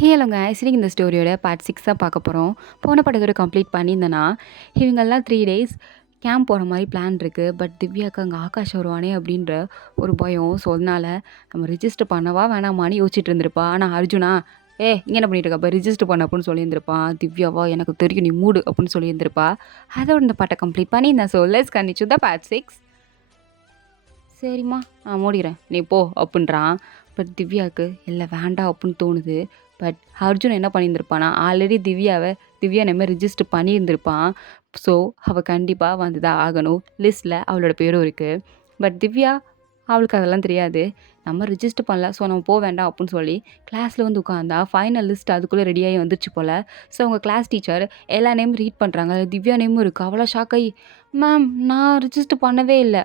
ஹேலோங்க actually இந்த ஸ்டோரியோட part 6 தான் பார்க்க போகிறோம். போன படத்தோட கம்ப்ளீட் பண்ணியிருந்தேன்னா, இவங்கெல்லாம் 3 டேஸ் கேம்ப் போகிற மாதிரி பிளான் இருக்குது. பட் திவ்யாவுக்கு அங்கே ஆகாஷ் வருவானே அப்படின்ற ஒரு பயம். ஸோ அதனால நம்ம ரிஜிஸ்டர் பண்ணவா வேணாமான்னு யோசிச்சுட்டு இருந்திருப்பா. ஆனால் அர்ஜுனா இங்கே என்ன பண்ணிட்டு இருக்கப்ப ரிஜிஸ்டர் பண்ண அப்படின்னு சொல்லியிருந்திருப்பான். திவ்யாவா எனக்கு தெரியும் நீ மூடு அப்படின்னு சொல்லியிருந்திருப்பா. அதோட இந்த பாட்டை கம்ப்ளீட் பண்ணியிருந்தேன். So let's continue the part 6. சரிம்மா நான் மூடிக்கிறேன் நீ போ அப்படின்றான். பட் திவ்யாவுக்கு இல்லை வேண்டாம் அப்படின்னு தோணுது. பட் அர்ஜுன் என்ன பண்ணியிருந்திருப்பானா, ஆல்ரெடி திவ்யா நம்ம ரிஜிஸ்டர் பண்ணியிருந்திருப்பான். ஸோ அவள் கண்டிப்பாக வந்து தான் ஆகணும். லிஸ்ட்டில் அவளோட பேரும் இருக்குது. பட் திவ்யா அவளுக்கு அதெல்லாம் தெரியாது. நம்ம ரிஜிஸ்டர் பண்ணல, ஸோ நம்ம போக வேண்டாம் அப்படின்னு சொல்லி கிளாஸில் வந்து உட்காந்தா ஃபைனல் லிஸ்ட் அதுக்குள்ளே ரெடியாகி வந்துச்சு போல். ஸோ அவங்க கிளாஸ் டீச்சர் எல்லா நேமும் ரீட் பண்ணுறாங்க. திவ்யா நேமும் இருக்குது. அவ்வளோ ஷாக்காகி, மேம் நான் ரிஜிஸ்டர் பண்ணவே இல்லை.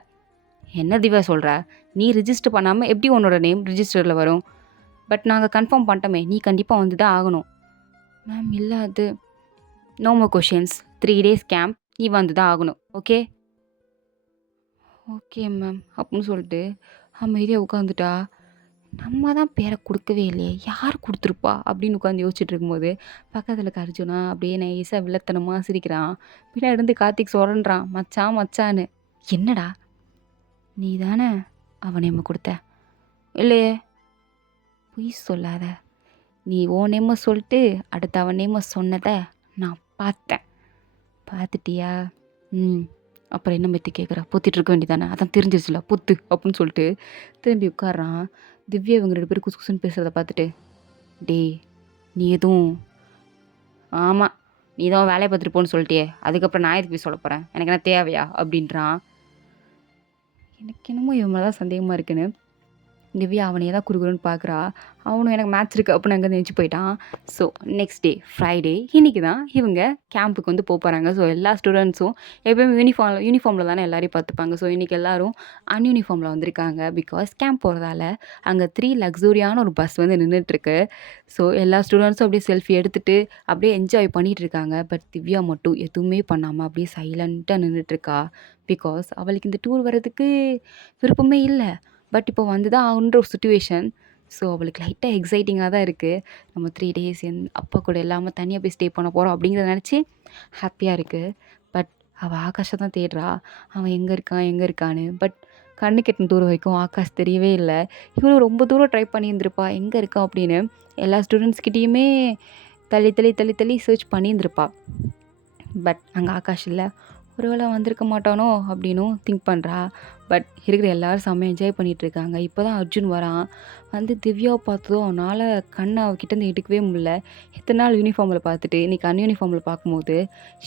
என்ன திவ்யா சொல்கிற? நீ ரிஜிஸ்டர் பண்ணாமல் எப்படி உன்னோட நேம் ரிஜிஸ்டரில் வரும்? பட் நாங்கள் கன்ஃபார்ம் பண்ணிட்டோமே, நீ கண்டிப்பாக வந்து தான் ஆகணும். மேம் இல்லை அது no more questions, 3 days camp, நீ வந்து தான் ஆகணும். ஓகே ஓகே மேம் அப்படின்னு சொல்லிட்டு அமைதியாக உட்காந்துட்டா. நம்ம தான் பேரை கொடுக்கவே இல்லையே, யார் கொடுத்துருப்பா அப்படின்னு உட்காந்து யோசிச்சுட்டு இருக்கும்போது பக்கத்தில் இருக்க அர்ஜுனா அப்படியே நைஸாக வில்லத்தனமாக சிரிக்கிறான். பின்னாடி இருந்து கார்த்திக் சொல்கிறான், மச்சான் மச்சான்னு. என்னடா நீ தானே அவன் நேம கொடுத்த? இல்லையே. பொய் சொல்லாத. நீ உன் நேம சொல்லிட்டு அடுத்து அவன் நேம சொன்னதை நான் பார்த்தேன். பார்த்துட்டியா? ம். அப்புறம் என்ன மெத்தி கேட்குற? பொத்திட்டு இருக்க வேண்டியதானே, அதான் தெரிஞ்சிருச்சுல பொத்து அப்படின்னு சொல்லிட்டு திரும்பி உட்காடுறான். திவ்யா இவங்க 2 பேரும் குசு குசுன்னு பேசுகிறத பார்த்துட்டு, டேய் நீ எதுவும் ஆமாம் நீ தான் வேலையை பார்த்துட்டு போன்னு சொல்லிட்டியே, அதுக்கப்புறம் நான் எதுக்கு போய் சொல்ல போகிறேன், எனக்கு என்ன தேவையா அப்படின்றான். எனக்கு என்னமோ இவன் மேலே தான் சந்தேகமாக இருக்குன்னு திவ்யா அவனையே தான் குறுகுறுன்னு பார்க்குறா. அவனும் எனக்கு மேட்ச் இருக்குது அப்படின்னு அங்கே நினச்சி போயிட்டான். ஸோ நெக்ஸ்ட் டே ஃப்ரைடே இன்றைக்கி தான் இவங்க கேம்புக்கு வந்து போகிறாங்க. ஸோ எல்லா ஸ்டூடெண்ட்ஸும் எப்போயுமே யூனிஃபார்மில் தானே எல்லாரையும் பார்த்துப்பாங்க. ஸோ இன்றைக்கி எல்லோரும் அன்யூனிஃபார்மில் வந்திருக்காங்க. பிகாஸ் கேம்ப் போகிறதால அங்கே 3 லக்ஸூரியான ஒரு பஸ் வந்து நின்றுட்டுருக்கு. ஸோ எல்லா ஸ்டூடெண்ட்ஸும் அப்படியே செல்ஃபி எடுத்துகிட்டு அப்படியே என்ஜாய் பண்ணிகிட்டு இருக்காங்க. பட் திவ்யா மட்டும் எதுவுமே பண்ணாமல் அப்படியே சைலண்ட்டாக நின்றுட்டுருக்கா. பிகாஸ் அவளுக்கு இந்த டூர் வர்றதுக்கு விருப்பமே இல்லை. பட் இப்போ வந்து தான் ஆகணுன்ற ஒரு சுச்சுவேஷன். ஸோ அவளுக்கு லைட்டாக எக்ஸைட்டிங்காக தான் இருக்குது. நம்ம 3 டேஸ் அப்பா கூட இல்லாமல் தனியாக போய் ஸ்டே பண்ண போகிறோம் அப்படிங்கிறத நினச்சி ஹாப்பியாக இருக்குது. பட் அவள் ஆகாஷை தான் தேடுறா. அவன் எங்கே இருக்கான்னு. பட் கண்ணு கெட்டின தூரம் வரைக்கும் ஆகாஷ் தெரியவே இல்லை. இவளும் ரொம்ப தூரம் ட்ரை பண்ணியிருந்திருப்பா எங்கே இருக்கான் அப்படின்னு. எல்லா ஸ்டூடெண்ட்ஸ்கிட்டேயுமே தள்ளி தள்ளி தள்ளி தள்ளி சர்ச் பண்ணியிருந்திருப்பா. பட் அங்கே ஆகாஷ் இல்லை. ஒருவேளை வந்திருக்க மாட்டானோ அப்படின்னும் திங்க் பண்ணுறா. பட் இருக்கிற எல்லோரும் செம்ம என்ஜாய் பண்ணிகிட்ருக்காங்க. இப்போ தான் அர்ஜுன் வரான். வந்து திவ்யாவை பார்த்ததும் அவனால் கண்ணை அவகிட்டேருந்து எடுக்கவே முடியல. இத்தனை நாள் யூனிஃபார்மில் பார்த்துட்டு இன்றைக்கி அன்யூனிஃபார்மில் பார்க்கும்போது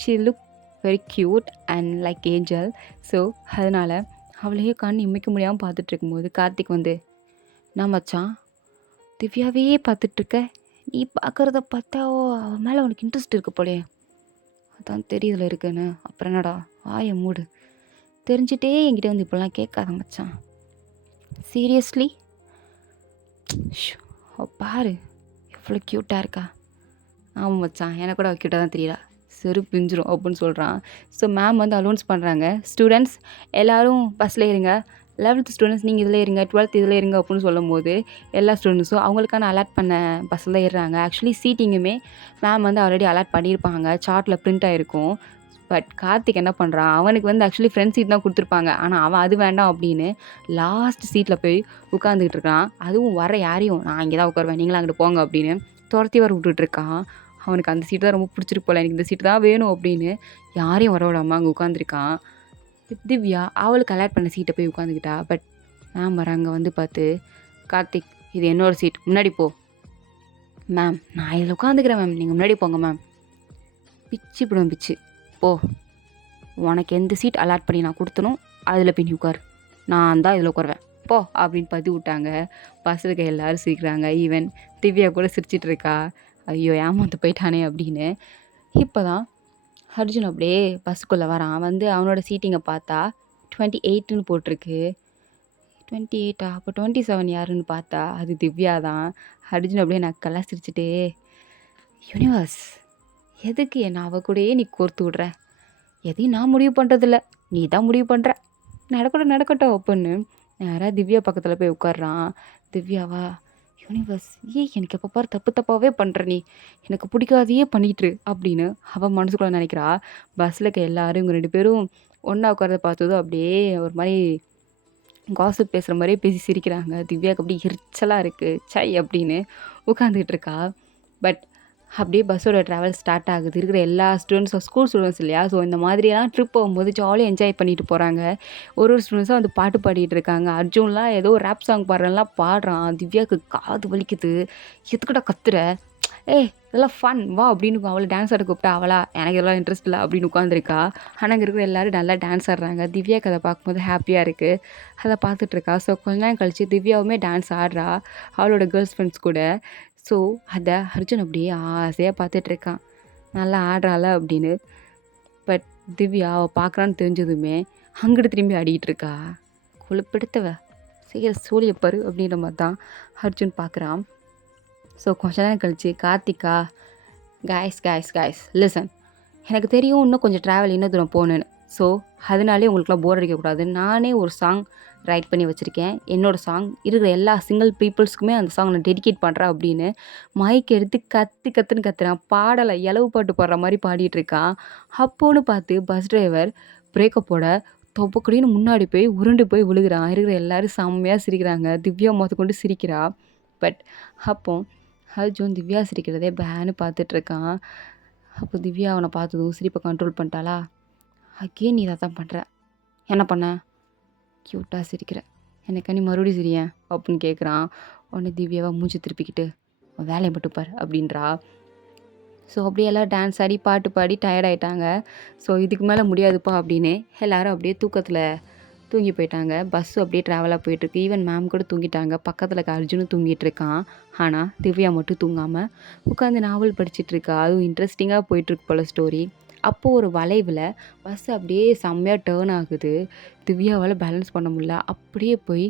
she look very cute and like angel. So அதனால் அவளையே கண் இமைக்க முடியாமல் பார்த்துட்ருக்கும்போது கார்த்திக் வந்து, நான் மச்சான் திவ்யாவே பார்த்துட்ருக்க, நீ பார்க்குறத பார்த்தா அவன் மேலே உனக்கு இன்ட்ரெஸ்ட் இருக்கு போலே, அதான் தெரியுதுல இருக்குன்னு. அப்புறம் என்னடா வாயை மூடு. தெரிஞ்சுட்டே என்கிட்ட வந்து இப்படிலாம் கேட்காத மச்சான். சீரியஸ்லி பாரு எவ்வளோ க்யூட்டாக இருக்கா. ஆமாம் மச்சான் எனக்கு கூட க்யூட்டாக தான் தெரியலா, செருப்பு பிஞ்சிரும் அப்படின்னு சொல்கிறான். ஸோ மேம் வந்து அலௌன்ஸ் பண்ணுறாங்க, ஸ்டூடெண்ட்ஸ் எல்லோரும் பஸ்ஸில் ஏறுங்க, 11th ஸ்டூடெண்ட்ஸ் நீங்கள் இதில் ஏறுங்க, 12th இதில் ஏறுங்க அப்படின்னு சொல்லும் போது எல்லா ஸ்டூடெண்ட்ஸும் அவங்களுக்கான அலாட் பண்ண பஸ்ஸில் தான் ஏறுறாங்க. ஆக்சுவலி சீட்டிங்குமே மேம் வந்து ஆல்ரெடி அலாட் பண்ணியிருப்பாங்க, சார்ட்டில் பிரிண்ட் ஆகிருக்கும். பட் கார்த்திக் என்ன பண்ணுறான், அவனுக்கு வந்து ஆக்சுவலி ஃப்ரண்ட் சீட் தான் கொடுத்துருப்பாங்க. ஆனால் அவன் அது வேண்டாம் அப்படின்னு லாஸ்ட் சீட்டில் போய் உட்காந்துக்கிட்டு இருக்கான். அதுவும் வர யாரையும் நான் இங்கே தான் உட்காருவேன், நீங்களும் அங்கிட்டு போங்க அப்படின்னு துரத்தி வர விட்டுட்ருக்கான். அவனுக்கு அந்த சீட்டு தான் ரொம்ப பிடிச்சிருக்கு போல, எனக்கு இந்த சீட்டு தான் வேணும் அப்படின்னு யாரையும் வர விடாமல் அங்கே உட்காந்துருக்கான். திவ்யா அவளுக்கு அலாட் பண்ண சீட்டை போய் உட்காந்துக்கிட்டா. பட் மேம் வராங்க, வந்து பார்த்து, கார்த்திக் இது என்னோட சீட், முன்னாடி போ. மேம் நான் இதில் உட்காந்துக்கிறேன் மேம், நீங்கள் முன்னாடி போங்க மேம். பிச்சு பிடும் பிச்சு, போ, உனக்கு எந்த சீட் அலாட் பண்ணி நான் கொடுத்தனும் அதில் போய் நீ உட்காரு, நான் தான் இதில் உட்காருவேன் போ அப்படின்னு பற்றி விட்டாங்க. பஸ்ஸில் இருக்க எல்லோரும் சிரிக்கிறாங்க. ஈவன் திவ்யா கூட சிரிச்சிட்டு இருக்கா, ஐயோ ஏமாந்து போயிட்டானே அப்படின்னு. இப்போ தான் அர்ஜுன் அப்படியே பஸ்ஸுக்குள்ளே வரான். வந்து அவனோட சீட்டிங்கை பார்த்தா 28ன்னு போட்டிருக்கு. 28ஆ? அப்போ 27 யாருன்னு பார்த்தா அது திவ்யா தான். அர்ஜுன் அப்படியே நக்கெல்லாம் சிரிச்சுட்டே, யூனிவர்ஸ் எதுக்கு என்ன அவ கூடயே நீ கோர்த்து விட்ற, எதையும் நான் முடிவு பண்ணுறதில்ல, நீ தான் முடிவு பண்ணுற, நடக்கட்டும் நடக்கட்டும் அப்படின்னு நேராக திவ்யா பக்கத்தில் போய் உட்காடுறான். திவ்யாவா, யூனிவர்ஸ் ஏய் எனக்கு எப்போ பாரு தப்பு தப்பாகவே பண்ணுற நீ எனக்கு பிடிக்காதையே பண்ணிட்டுரு அப்படின்னு அவன் மனசுக்குள்ள நினைக்கிறா. பஸ்ஸில் இருக்க எல்லாரும் இவங்க 2 பேரும் ஒன்றா உட்காரத பார்த்ததும் அப்படியே ஒரு மாதிரி காசிப் பேசுகிற மாதிரியே பேசி சிரிக்கிறாங்க. திவ்யாவுக்கு அப்படியே எரிச்சலாக இருக்குது சை அப்படின்னு உட்காந்துக்கிட்டு இருக்கா. பட் அப்படியே பஸ்ஸோட ட்ராவல் ஸ்டார்ட் ஆகுது. இருக்கிற எல்லா ஸ்டூடெண்ட்ஸும் ஸ்கூல் ஸ்டூடெண்ட்ஸ் இல்லையா, ஸோ இந்த மாதிரியெல்லாம் ட்ரிப் போகும்போது ஜாலியாக என்ஜாய் பண்ணிட்டு போகிறாங்க. ஒரு ஸ்டூடெண்ட்ஸும் வந்து பாட்டு பாடிட்டு இருக்காங்க. அர்ஜுன்லாம் ஏதோ ரேப் சாங் பாடுறேன்லாம் பாடுறான். திவ்யாவுக்கு காது வலிக்குது. எதுக்குடா கத்துற, ஏய் இதெல்லாம் ஃபன் வா அப்படின்னு அவளை டான்ஸ் ஆட கூப்பிட்டா அவளா எனக்கு இதெல்லாம் இன்ட்ரெஸ்ட் இல்லை அப்படின்னு உட்காந்துருக்கா. ஆனால் இங்கே இருக்கிற எல்லாரும் நல்லா டான்ஸ் ஆடுறாங்க. திவ்யாவுக்கு அதை பார்க்கும்போது ஹாப்பியாக இருக்குது. அதை பார்த்துட்ருக்கா. ஸோ கொஞ்ச நேரம் கழிச்சு திவ்யாவுமே டான்ஸ் ஆடுறா அவளோட கேர்ள்ஸ் ஃப்ரெண்ட்ஸ் கூட. ஸோ அதை அர்ஜுன் அப்படியே ஆசையாக பார்த்துட்ருக்கான், நல்லா ஆடுறாள அப்படின்னு. பட் திவ்யா அவள் பார்க்குறான்னு தெரிஞ்சதுமே அங்கிட்டு திரும்பி ஆடிக்கிட்டு இருக்கா. கொழுப்பெடுத்தவ செய்கிற சோழியை பாரு அப்படின்ற மாதிரி தான் அர்ஜுன் பார்க்குறான். ஸோ கொஞ்ச நேரம் கழிச்சு கார்த்திகா, காய்ஸ் லிசன், எனக்கு தெரியும் இன்னும் கொஞ்சம் ட்ராவல் இன்னும் தூரம் போகணுன்னு. ஸோ அதனாலே உங்களுக்குலாம் போர் அடிக்கக்கூடாது. நானே ஒரு சாங் ரைட் பண்ணி வச்சுருக்கேன். என்னோடய சாங் இருக்கிற எல்லா சிங்கிள் பீப்புள்ஸ்க்குமே அந்த சாங் நான் டெடிகேட் பண்ணுறேன் அப்படின்னு மைக் எடுத்து கத்துன்னு கத்துறான். பாடலை இலவு பாட்டு பாடுற மாதிரி பாடிட்டு இருக்கான். அப்போன்னு பார்த்து பஸ் டிரைவர் பிரேக்கப்போட தொப்பக்குடின்னு முன்னாடி போய் உருண்டு போய் விழுகிறான். இருக்கிற எல்லாரும் செம்மையாக சிரிக்கிறாங்க. திவ்யா கொண்டு சிரிக்கிறா. பட் அப்போ அர்ஜுன் திவ்யா சிரிக்கிறதே பேன்னு பார்த்துட்ருக்கான். அப்போ திவ்யா அவனை பார்த்ததும் சிரிப்பை கண்ட்ரோல் பண்ணிட்டாளா. அகேன் நீ இதை தான் பண்ணுற, என்ன பண்ண, க்யூட்டாக சிரிக்கிற, எனக்கு நீ மறுபடியும் சிரியேன் அப்படின்னு கேட்குறான். உடனே திவ்யாவை மூஞ்சி திருப்பிக்கிட்டு வேலையை மட்டும் பார் அப்படின்றா. ஸோ அப்படியே எல்லாம் டான்ஸ் ஆடி பாட்டு பாடி டயர்டாயிட்டாங்க. ஸோ இதுக்கு மேலே முடியாதுப்பா அப்படின்னு எல்லோரும் அப்படியே தூக்கத்தில் தூங்கி போயிட்டாங்க. பஸ்ஸு அப்படியே ட்ராவலாக போயிட்டுருக்கு. ஈவன் மேம் கூட தூங்கிட்டாங்க. பக்கத்தில் இருக்க அர்ஜுனும் தூங்கிட்டு இருக்கான். ஆனால் திவ்யா மட்டும் தூங்காமல் உட்காந்து நாவல் படிச்சிட்ருக்கா. அதுவும் இன்ட்ரெஸ்டிங்காக போயிட்டுருக்கு போல் ஸ்டோரி. அப்போது ஒரு வளைவில் பஸ்ஸு அப்படியே செம்மையாக டேர்ன் ஆகுது. திவ்யாவால் பேலன்ஸ் பண்ண முடியல. அப்படியே போய்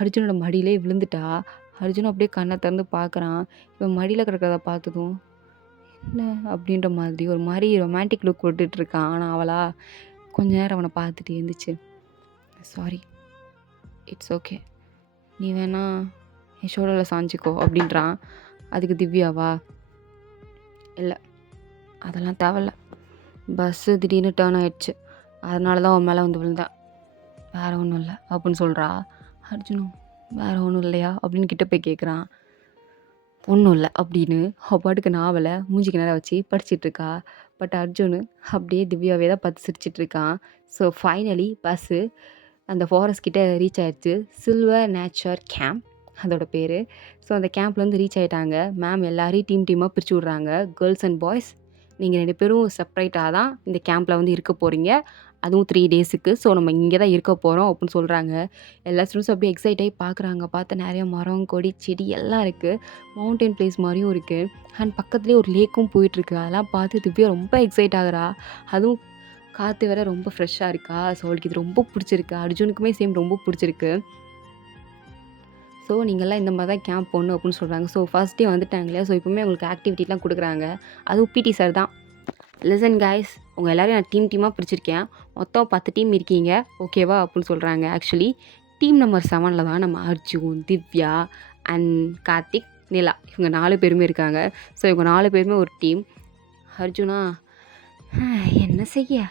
அர்ஜுனோட மடியிலே விழுந்துட்டா. அர்ஜுனும் அப்படியே கண்ணை திறந்து பார்க்குறான். இவன் மடியில் கிடக்கிறத பார்த்ததும் என்ன அப்படின்ற மாதிரி ஒரு மாதிரி ரொமான்டிக் லுக் விட்டுட்ருக்கான். ஆனால் அவளா கொஞ்ச நேரம் அவனை பார்த்துட்டு இருந்துச்சு. சாரி, இட்ஸ் ஓகே, நீ வேணா என் ஷோல்டரில் சாஞ்சிக்கோ அப்படின்றான். அதுக்கு திவ்யாவா, இல்லை அதெல்லாம் தேவையில்ல, பஸ்ஸு திடீர்னு டேர்ன் ஆகிடுச்சு, அதனால தான் உன் மேலே வந்து விழுந்தேன், வேறு ஒன்றும் இல்லை அப்படின்னு சொல்கிறா. அர்ஜுனும் வேறு ஒன்றும் இல்லையா அப்படின்னு கிட்ட போய் கேட்குறான். ஒன்றும் இல்லை அப்படின்னு பாட்டுக்கு நாவலை மூஞ்சிக்கு நேரம் வச்சு படிச்சிட்ருக்கா. பட் அர்ஜுனு அப்படியே திவ்யாவே தான் பார்த்து சிரிச்சிட்ருக்கான். ஸோ ஃபைனலி பஸ்ஸு அந்த ஃபாரஸ்ட் கிட்டே ரீச் ஆகிடுச்சு. சில்வர் நேச்சர் கேம்ப் அதோட பேர். ஸோ அந்த கேம்ப்லேருந்து ரீச் ஆகிட்டாங்க. மேம் எல்லாரையும் டீமாக பிரித்து விட்றாங்க. கேர்ள்ஸ் அண்ட் பாய்ஸ், நீங்கள் 2 பேரும் செப்ரேட்டாக தான் இந்த கேம்பில் வந்து இருக்க போகிறீங்க, அதுவும் 3 டேஸுக்கு. ஸோ நம்ம இங்கே தான் இருக்க போகிறோம் அப்படின்னு சொல்கிறாங்க. எல்லா ஸ்டூடெண்ட்ஸும் அப்படியே எக்ஸைட் ஆகி பார்க்குறாங்க. பார்த்தா நிறைய மரம் கொடி செடி எல்லாம் இருக்குது. மவுண்டைன் பிளேஸ் மாதிரியும் இருக்குது. அண்ட் பக்கத்துலேயே ஒரு லேக்கும் போயிட்டுருக்கு. அதெல்லாம் பார்த்து திவ்யா ரொம்ப எக்ஸைட் ஆகுறா. அதுவும் காற்று வேற ரொம்ப ஃப்ரெஷ்ஷாக இருக்கா. ஸோ அவளுக்கு இது ரொம்ப பிடிச்சிருக்கு. அர்ஜுனுக்குமே சேம் ரொம்ப பிடிச்சிருக்கு. ஸோ நீங்கள்லாம் இந்த மாதிரி தான் கேம்ப் போகணும் அப்படின்னு சொல்கிறாங்க. ஸோ ஃபர்ஸ்ட் டே வந்துட்டாங்க இல்லையா, ஸோ இப்போவுமே உங்களுக்கு ஆக்டிவிட்டிலாம் கொடுக்குறாங்க. அதுவும் பிடி சார் தான், லிசன் கைஸ், உங்கள் எல்லோரையும் நான் டீமாக பிரிச்சிருக்கேன், மொத்தம் 10 டீம் இருக்கீங்க ஓகேவா அப்படின்னு சொல்கிறாங்க. ஆக்சுவலி டீம் நம்பர் 7 தான் நம்ம அர்ஜுன், திவ்யா அண்ட் கார்த்திக், நிலா, இவங்க 4 பேருமே இருக்காங்க. ஸோ இவங்க 4 பேருமே ஒரு டீம். அர்ஜுனா என்ன செய்ய,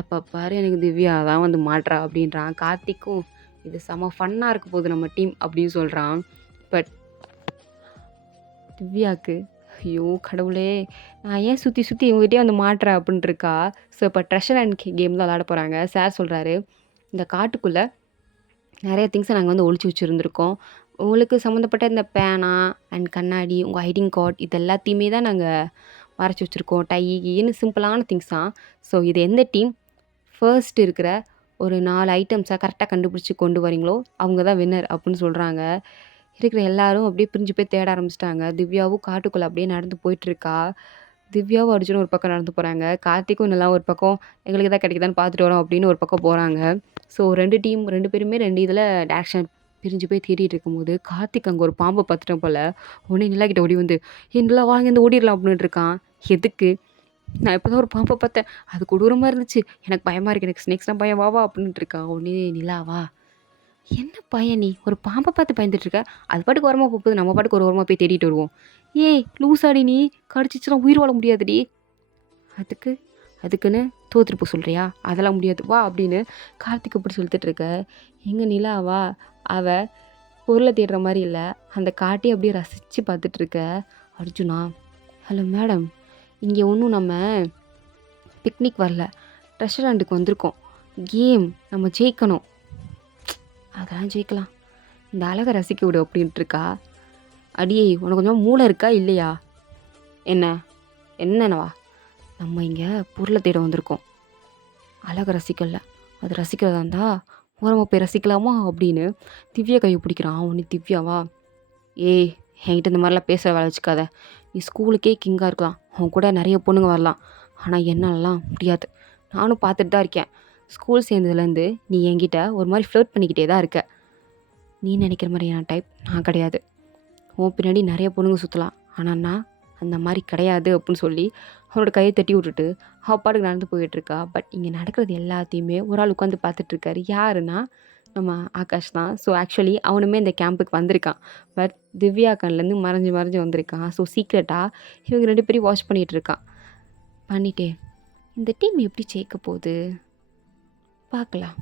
எப்போ பாரு எனக்கு திவ்யா தான் வந்து மாட்றா அப்படின்றான். கார்த்திக்கும் இது செம ஃபன்னாக இருக்க போகுது நம்ம டீம் அப்படின்னு சொல்கிறான். பட் திவ்யாவுக்கு ஐயோ கடவுளே, நான் ஏன் சுற்றி இவங்ககிட்டே வந்து மாட்டுறேன் அப்படின்ட்டு இருக்கா. ஸோ இப்போ ட்ரெஷர் அண்ட் கேம் தான் விளாட போகிறாங்க. சார் சொல்கிறாரு, இந்த காட்டுக்குள்ளே நிறைய திங்ஸை நாங்கள் வந்து ஒழிச்சு வச்சுருந்துருக்கோம். உங்களுக்கு சம்மந்தப்பட்ட இந்த பேனா அண்ட் கண்ணாடி, உங்கள் ஐடிங் கார்டு, இது எல்லாத்தையுமே தான் நாங்கள் மறைச்சி வச்சுருக்கோம். டைன்னு சிம்பிளான திங்ஸ் தான். ஸோ இது எந்த டீம் ஃபர்ஸ்ட் இருக்கிற ஒரு 4 ஐட்டம்ஸை கரெக்டாக கண்டுபிடிச்சி கொண்டு வரீங்களோ அவங்க தான் வின்னர் அப்படின்னு சொல்கிறாங்க. இருக்கிற எல்லாரும் அப்படியே பிரிஞ்சு போய் தேட ஆரம்பிச்சிட்டாங்க. திவ்யாவும் காட்டுக்குள்ளே அப்படியே நடந்து போயிட்டுருக்கா. திவ்யாவும் அர்ஜுனும் ஒரு பக்கம் நடந்து போகிறாங்க. கார்த்திக்கும் நல்லா ஒரு பக்கம் எங்களுக்கு தான் கிடைக்குதான்னு பார்த்துட்டு வரோம் அப்படின்னு ஒரு பக்கம் போகிறாங்க. ஸோ 2 பேருமே 2 இதில் டேரக்ஷன் பிரிஞ்சு போய் தேடிட்டு இருக்கும்போது கார்த்திக் அங்கே ஒரு பாம்பை பார்த்துட்டோம் போல். உடனே நிலா கிட்ட ஓடி வந்து என்னெல்லாம் வாங்கி வந்து ஓடிடலாம் அப்படின்ட்டு இருக்கான். எதுக்கு, நான் இப்போ தான் ஒரு பாம்பை பார்த்தேன், அது கொடூரமாக இருந்துச்சு, எனக்கு பயமாக இருக்குது, எனக்கு ஸ்னேக்ஸ்னால் பயம், வா அப்படின்ட்டு இருக்கான். உடனே நிலாவா என்ன பையன் நீ? ஒரு பாம்ப பார்த்து பயந்துட்டு இருக்க. அது பாட்டுக்கு ஓரமா போகுது. நம்ம பாட்டுக்கு ஒரு ஓரமா போய் தேடிட்டு வருவோம். ஏய் லூசாடி நீ? கடிச்சிச்சுன்னா உயிர் வாழ முடியாதுடி. அதுக்கு அதுக்குன்னு தோத்துட்டு போ சொல்றியா? அதெல்லாம் முடியாது. வா அப்படின்னு கார்த்திக் அப்படி சொல்லிட்டு இருக்க. எங்க நிலாவா? அவ பொருள தேடுற மாரி இல்ல. அந்த காட்டையே அப்படியே ரசிச்சு பார்த்துட்டு இருக்க. Arjuna, hello madam. இங்க ஒண்ணும் நம்ம பிக்னிக் வரல. ரெஸ்டாரண்ட்டுக்கு வந்திருக்கோம். கேம் நம்ம ஜெயிக்கணும். அதெல்லாம் ஜெயிக்கலாம். இந்த அழக ரசிக்க விடு அப்படின்ட்டு இருக்கா. அடியே உனக்கு கொஞ்சம் மூளை இருக்கா இல்லையா? என்ன? என்னன்னவா? நம்ம இங்க பொருள தேட வந்திருக்கோம். அழக ரசிக்கல. அது ரசிக்கிறதா இருந்தா ஓரமா போய் ரசிக்கலாமா? அப்படின்னு திவ்யா கைய பிடிக்கிறான். உடனே திவ்யாவா? ஏய் என்கிட்ட இந்த மாதிரிலாம் பேசுகிற வேலை வச்சுக்காத. நீ ஸ்கூலுக்கே கிங்காக இருக்கலாம். உன் கூட நிறைய பொண்ணுங்க வரலாம். ஆனால் என்னாலலாம் முடியாது. நானும் பார்த்துட்டு தான் இருக்கேன். ஸ்கூல் சேர்ந்ததுலேருந்து நீ என்கிட்ட ஒரு மாதிரி ஃப்ளர்ட் பண்ணிக்கிட்டே தான் இருக்க. நீ நினைக்கிற மாதிரியான டைப் நான் கிடையாது. உன் பின்னாடி நிறைய பொண்ணுங்க சுற்றலாம். ஆனால் நான் அந்த மாதிரி கிடையாது அப்படின்னு சொல்லி அவனோட கையை தட்டி விட்டுட்டு அவள் பாட்டுக்கு நடந்து போயிட்டுருக்கா. பட் இங்கே நடக்கிறது எல்லாத்தையுமே ஒரு ஆள் உட்காந்து பார்த்துட்ருக்காரு. யாருன்னா நம்ம ஆகாஷ் தான். ஸோ ஆக்சுவலி அவனுமே இந்த கேம்புக்கு வந்திருக்கான். பட் திவ்யா கண்லேருந்து மறைஞ்சு மறைஞ்சு வந்திருக்கான். ஸோ சீக்ரெட்டாக இவங்க 2 பேரையும் வாட்ச் பண்ணிகிட்டு இருக்கான். பண்ணிட்டே இந்த டீம் எப்படி ஜெயிக்க போகுது பார்க்கலாம்.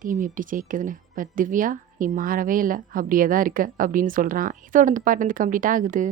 டீம் எப்படி ஜெயிக்குதுன்னு. பட் திவ்யா நீ மாறவே இல்லை, அப்படியே தான் இருக்க அப்படின்னு சொல்கிறான். இதோட இந்த பாட்டு வந்து கம்ப்ளீட் ஆகுது.